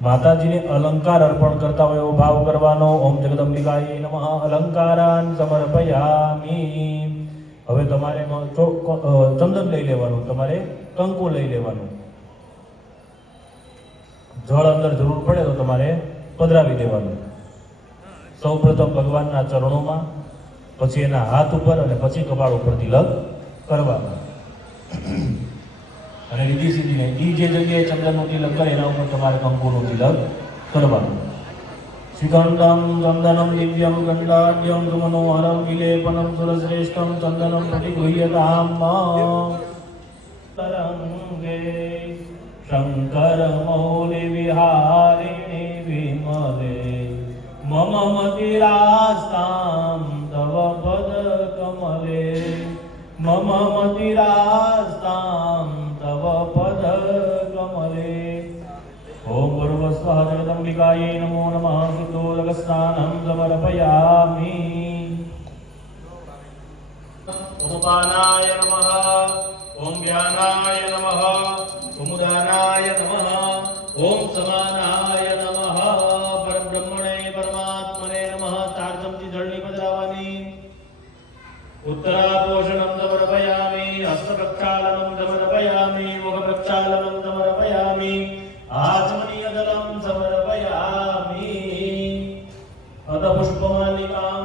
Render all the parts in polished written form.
માતાજીને અલંકાર અર્પણ કરતા હોય એવો ભાવ કરવાનો. ઓમ જગદંબિકાય નમઃ અલંકારાન સમર્પયામી. હવે તમારે ચંદન લઈ લેવાનું, તમારે કંકુ લઈ લેવાનું. જળ અંદર જરૂર પડે તો તમારે પધરાવી દેવાનું. સૌપ્રથમ ભગવાનના ચરણોમાં, પછી એના હાથ ઉપર અને પછી કપાળ ઉપર તિલક કરવાના. અને રીધી સીધીને એ જે જગ્યાએ ચંદનનું તિલક કરે એના ઉપર તમારે કંકુનું તિલક કરવાનું. શ્રીગંધમ ચંદનમ દિવ્યમ ગંડાઢ્યમ સુમનોહરમ વિલેપનમ સુરશ્રેષ્ઠમ ચંદનમ પ્રતિગૃહ્યતામ તરંગે શંકર મૌલિ વિહારિણી વિમલે મમ મતિરાસ્તામ તવ પદ કમલે મમ મતિરાસ્તામ તવ પદ કમલે. ઓમ પૂર્વસ્વઃ જગદંબિકાય નમો નમઃ. શુદ્ધોદકસ્નાનં સમર્પયામિ. ઓમ પાનાય નમઃ. ઓમ જ્ઞાનાય નમઃ. ઓમ ઉદાનાય નમઃ. ઓમ સમાનાય નમઃ. પરબ્રહ્મણે પરમાત્મને નમઃ. 4 ચમચી જળની પધરાવવાની. ઉત્તરાપોષણમ સમર્પયામિ. હસ્ત પ્રક્ષાલનમ સમર્પયામિ. મુખ પ્રક્ષાલનમ સમર્પયામિ. આચમનીય જલમ સમર્પયામિ. અધ પુષ્પમાલિકામ.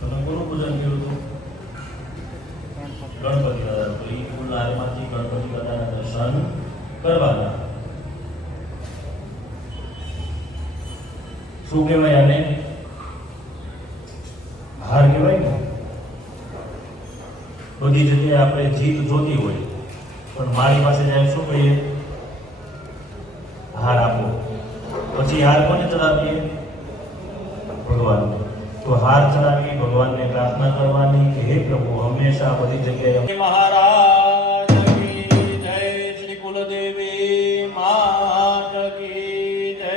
તમે કોનું પૂજન કર્યું હતું? ગણપતિ દાદા. તો એ ફૂલના હારમાંથી ગણપતિ દાદાના દર્શન કરવાના. શું કહેવાય આને? હાર કહેવાય ને. બધી જગ્યાએ આપણે જીત જોતી હોય પણ મારી પાસે જાય શું કહીએ? હાર આપો. પછી હાર કોને ચડાવીએ? ભગવાનને. તો હાર ચડાવી ભગવાનને પ્રાર્થના કરવાની કે હે પ્રભુ હંમેશા બધી જગ્યાએ મહારાજ કી જય. શ્રી કુલદેવી માત કી જય.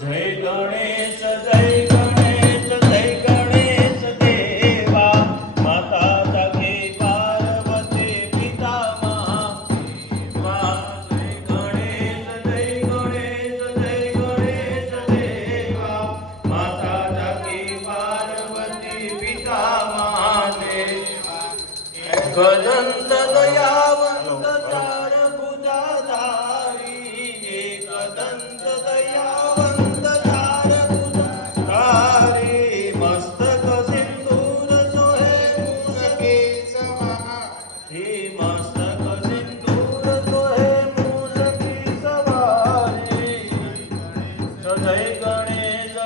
જય ગણેશ જય ગણેશ જય ગણેશ દેવા. માતા સખી પાર્વતી પિતા મહાદેવા. જય ગણેશ જય ગણેશ જય ગણેશ દેવા. માતા સખી પાર્વતી પિતા મહાદેવા. ગદંત દયાવંત ચાર ભુજાધારી. એકદંત દયાવંત ચાર ભુજાધારી. મસ્તક સિંદૂર સોહે મૂષકેશવા. હે મસ્તક સિંદૂર સોહે મૂષકેશવારી. જય ગણેશ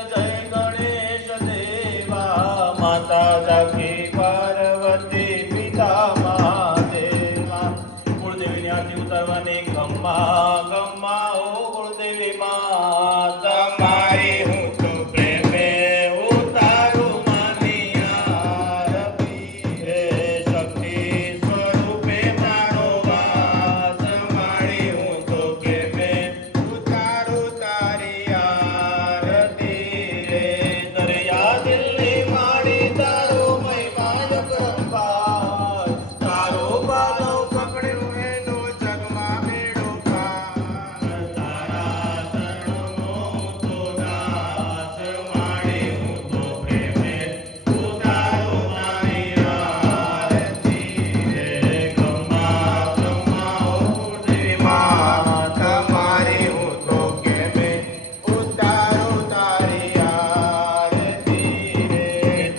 દેવા. માતા સખી પાર્વતી પિતા મહાદેવા. કુળદેવીની આરતી ઉતારવાની. ગમ્મા ગમ્મા ઓ કુળદેવી મા તમારી હું તો પ્રેમે ઉતારું માની આરતી. હે શક્તિ સ્વરૂપે મારો વાસ મારી હું તો પ્રેમે ઉતારું તારી આરતી. રે દરિયા દિલની માડી તારો મહિમા અપરંપાર. તારો પાલવ પકડ્યો એનો જગમાં બેડો પાર. તારા ચરણોનો તો દાસ માડી હું તો પ્રેમે ઉતારું મારી આરતી. રે ગમ્મા ગમ્મા ઓ કુળદેવી મા તમારી હું તો પ્રેમે ઉતારું તારી આરતી. રે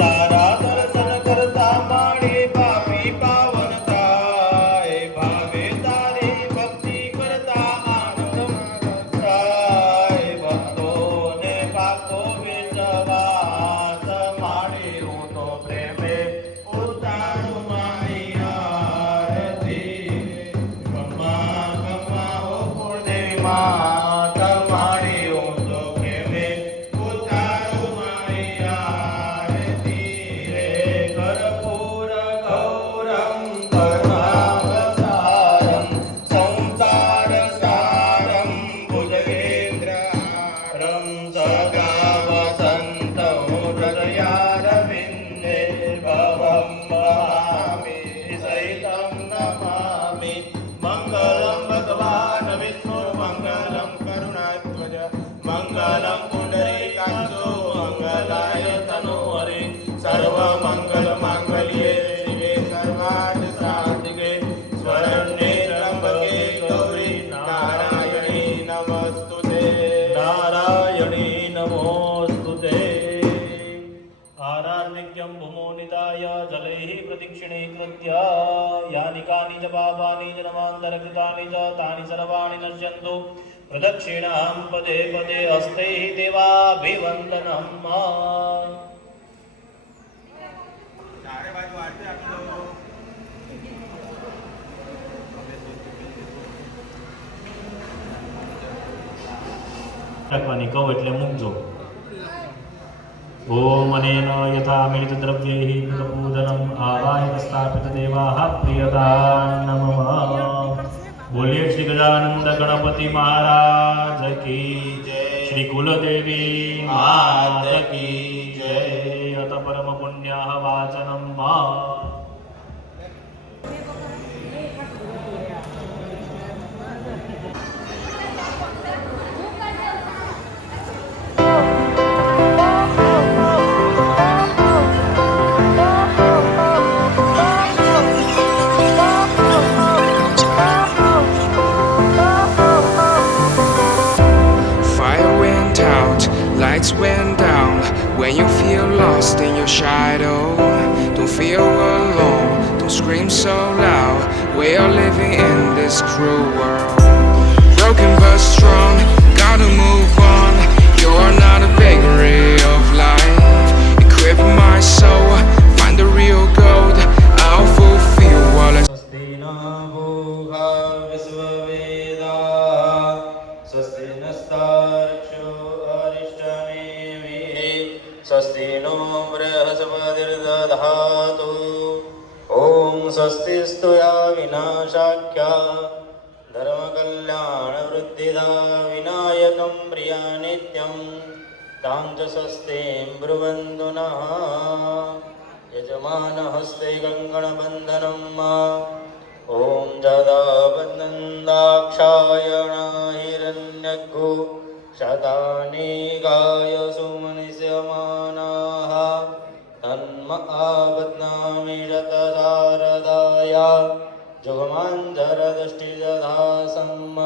તારા દર્શન કરતા માડી પાપી પાવન થાય. ભાવે તારી ભક્તિ કરતા આનંદ થાય. ભક્તોને પાકો વિશ્વાસ માડી હું તો પ્રેમે ઉતારું મારી આરતી. ગમ્મા ગમ્મા ઓ કુળદેવી મા તમારી હું તો પ્રેમે ઉતારું મારી આરતી. રે કર્પૂર ગૌરમ કરુણાવતારમ સંસાર સારમ ભુજગેન્દ્રહારમ સદા વસંત नमोस्तुते आरार्नित्यं भूमो निधाय जलैः प्रदक्षिणीकृत्य यानि कानि च पापानि जन्मान्तरकृतानि च तानि सर्वाणि नश्यन्तु प्रदक्षिणां पदे पदे हस्तैः देवाभिवन्दनम् રાખવાની કહું એટલે મૂકજો. ओम अनेन यथा मिलितद्रव्यैः कृतपूजनम् आवाहितस्थापितदेवाः प्रियतां नमः. बोलिए श्री गजानंद गणपति महाराज की जय. श्री कुलदेवी मात की जय. अत परम पुण्याः वाचनम् Lights went down when you feel lost in your shadow. Don't feel alone, don't scream so loud. We are living in this cruel world. Broken but strong, gotta move on. You are not a bakery of life. Equip my soul, find the real gold. I'll fulfill all I स्वस्ति no बृहस्पतिर्दधातु. ओम स्वस्तिस्तु या विनाशाख्या धर्मकल्याणवृद्धिदा विनायकं प्रिया नित्यं तां च स्वस्तिं ब्रुवन्तु नः. यजमानहस्ते कङ्कणबन्धनम् ओम जदाबन्दाक्षायण हिरण्यग्गो शतानीगाय सुमनिष्यमानाः तन्म आबध्नामि शतशारदाय जुगमाञ्जरदृष्टिजधासम्.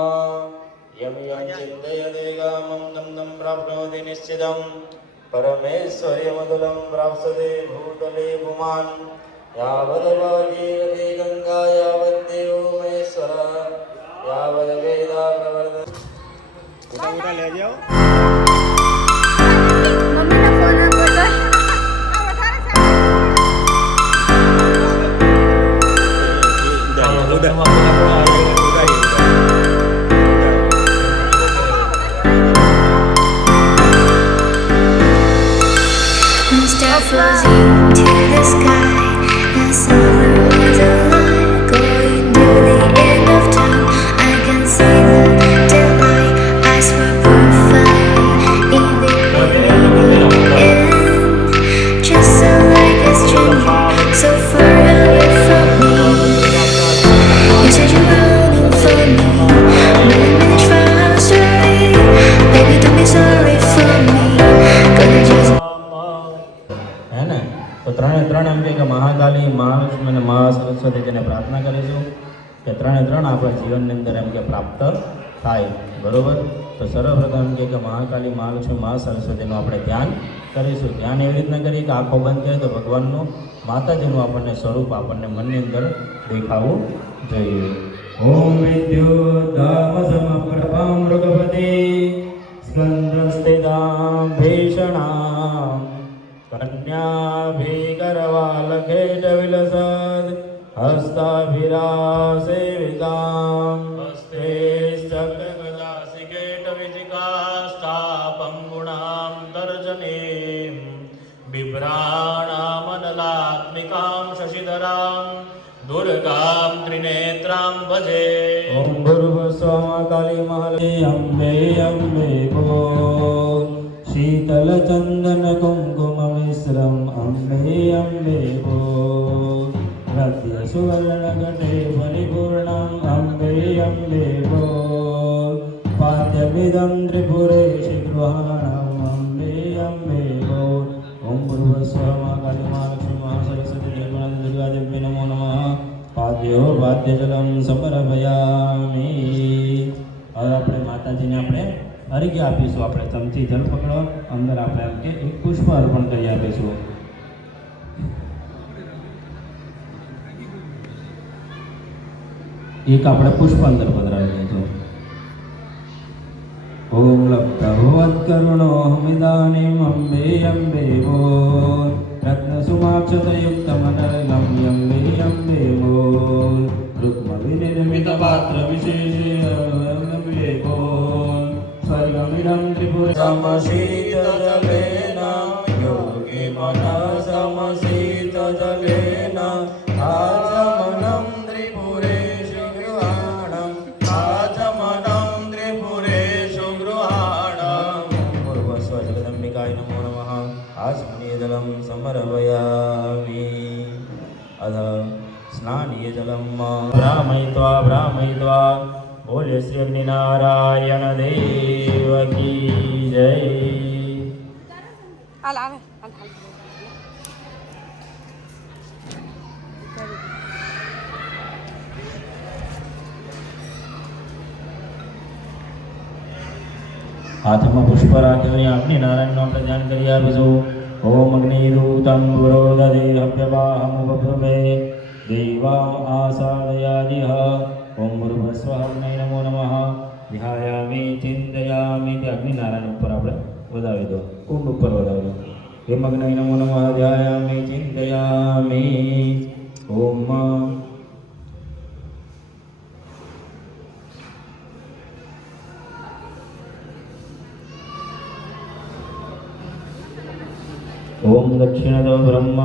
यं यं चिन्तयते कामं तं तं प्राप्नोति निश्चितं. परमेश्वर्यमतुलं प्राप्स्यते भूतले पुमान्. यावद्भागीरथी गङ्गा यावद्देवो महेश्वरः यावद्वेदा प्रवर्तते. उठा ले जाओ. मम्मी ना फोन पे तो Step floating to the sky, the summer was alive, going to the end of time. I can see the daylight, eyes were perfect in the end. Just so like a stranger, so far away from me. You said you were running for me, but I managed from our story. Baby, don't be sorry for me, gonna just है ने. तो ત્રણે એમ કે મહાકાલી, મહાલક્ષ્મી અને મહાસરસ્વતી જેને પ્રાર્થના કરીશું કે ત્રણે આપણા જીવનની અંદર એમ કે પ્રાપ્ત થાય. બરોબર. તો સર્વપ્રથમ એમ કે મહાકાલી, મહાલક્ષ્મી, મહાસરસ્વતીનું આપણે ધ્યાન કરીશું. ધ્યાન એવી રીતના કરીએ કે આંખો બંધ કરીએ તો ભગવાનનું, માતાજીનું આપણને સ્વરૂપ આપણને મનની અંદર દેખાવું જોઈએ. ઓમ વિદ્યુદામ સમપ્રભામ મૃગપતિ સ્કંદસ્થિતામ ભીષણામ कन्याभिकरवालखेट विलसद् हस्ताभिरासेवितां हस्तेश्चक्रगदासिकेटविचिकाष्टापङ्गुणां तर्जनीं बिभ्राणामनलात्मिकां शशिधरां दुर्गां त्रिनेत्रां भजे. ॐ भूर्भुवस्सुवः काली महालक्ष्मी अम्बे अम्बे बोल. शीतलचन्दन कुङ्कुम मिश्रम् अम्बे अम्बे बोल. रत्य सुवर्णघटे परिपूर्णम् अम्बे अम्बे बोल. पाद्यमिदं त्रिपुरेशि गृहाणम् अम्बे अम्बे बोल. ॐ भूर्भुवस्सुवः महाकाली महालक्ष्मी महासरस्वती देवानन्द दुर्गादेव्यै नमो नमः. पाद्यो वाद्यजलं समर्पयामि. હવે આપણે માતાજીને આપણે અર્ઘ્ય આપીશું. આપણે ચમચી જલ પકડો, અંદર આપણે એમ કે એક પુષ્પ અર્પણ કરી આપીશું. એક આપણે પુષ્પ અંદર પધરાવી દઈશું. ઓમ લપ્તભવત કરુણો હમિદાનીમ અંબે અંબે બોલ રત્ન સુમાક્ષતયુક્ત મનરલમ અંબે અંબે બોલ રૂક્મ વિનિર્મિત પાત્ર વિશેષે અંબે બોલ સ્વર્ગમિદં ત્રિપુર સમશીતજલેન યોગી મનઃ સમશીતજલેન આચમનં ત્રિપુરેષુ ગૃહાણં આચમનં ત્રિપુરેષુ ગૃહાણં પૂર્વસ્વ જગદંबिकाय नमो नमः आचमनीयजलं समर्पयामि अथ स्नानीयजलं भ्रामयित्वा बोले श्री अग्निनारायण देव की जय. હાલ આવે હાલ હાલ હાથમાં પુષ્પ રાખીને અગ્નિ નારાયણનું આપણે ધ્યાન કરી આપીશું. ઓમ અગ્નિદૂતં પુરોદધે હવ્યવાહમુપબ્રવે દેવા આસાદયાદિહ ઓમ ભૂર્ભુવઃ અગ્નય નમો નમઃ ધ્યાયામિ ચિંતયામિ. તે અગ્નિ નારાયણ ઉપર આપણે વધાવી દો, કુંડ ઉપર વધાવી દો. એમ અગ્નય નમો નમઃ ધ્યાયામિ ચિંતયામિ. ઓમ ओम दक्षिणतो ब्रह्म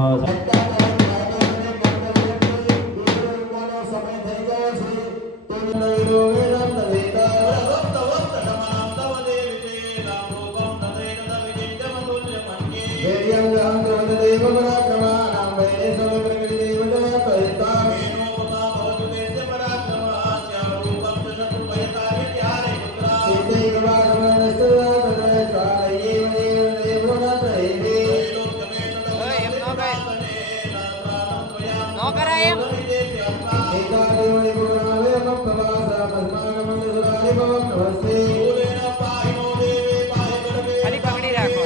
નો કરાય એમ ખાલી પકડી રાખો.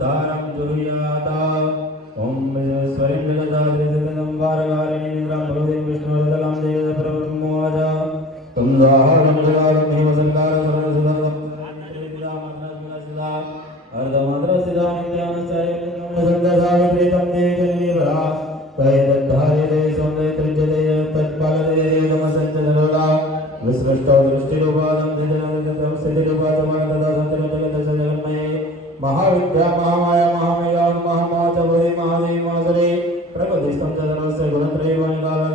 उद्धारं जुहुयात ॐ विश्वेश्वरीं जगदाधिपतिं वारगारिणीं निद्रां भगवतीं विष्णुर्दलां देवप्रभुमोज तं दाहरणमजगारं वसन्तारं सर्वसुदं अर्धमद्रसिदा नित्यानसायसन्दसाविप्रीतं देवनिवरा कैदद्धार्यते सौन्दर्यत्रिज्यते तत्पालते नमसञ्चदलोला विसृष्टौ दृष्टिरूपादं दिजनं स्थितिरूपादमानतदा सत्यजगतस्य जगन्मये महाविद्या महामाया महामेया महामाचभुरि महादेवी महासुरे प्रकृतिस्थं च धनस्य गुणत्रयीवानिकालः